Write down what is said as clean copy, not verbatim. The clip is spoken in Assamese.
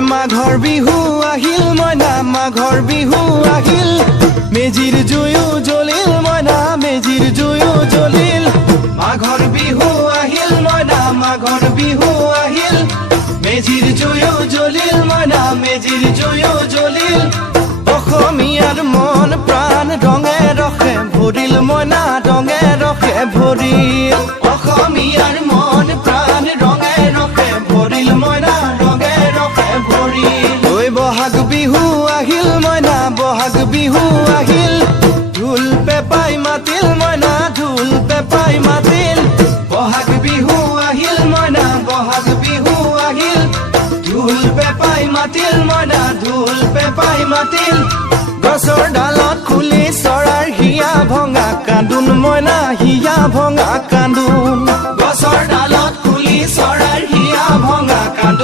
মাঘৰ বিহু আহিল মইনা মাঘৰ বিহু আহিল মেজিৰ জুয়ো জ্বলিল মইনা মেজিৰ জুয়ো জ্বলিল মাঘৰ বিহু আহিল মইনা মাঘৰ বিহু আহিল মেজিৰ জুয়ো জ্বলিল মইনা মেজিৰ জুয়ো জ্বলিল অসমীয়াৰ মন প্ৰাণ ৰঙে ৰসে ভৰিল মইনা ৰঙে ৰসে ভৰিল অসমীয়াৰ মন প্ৰাণ ৰঙে ৰসে ভৰিল মইনা ৰঙে ৰসে ভৰিল ঐ বহাগ বিহু আহিল মইনা বহাগ বিহু আহিল ঢোল পেপাই মাতিল মইনা ঢোল পেপাই মাতিল বহাগ বিহু আহিল মইনা বহাগ বিহু আহিল ঢোল পেপাই মাতিল মইনা ঢোল পেপাই মাতিল গছৰ ডালত খুলি চৰাৰ হিয়া ভঙা কান্দোন মইনা হিয়া ভঙা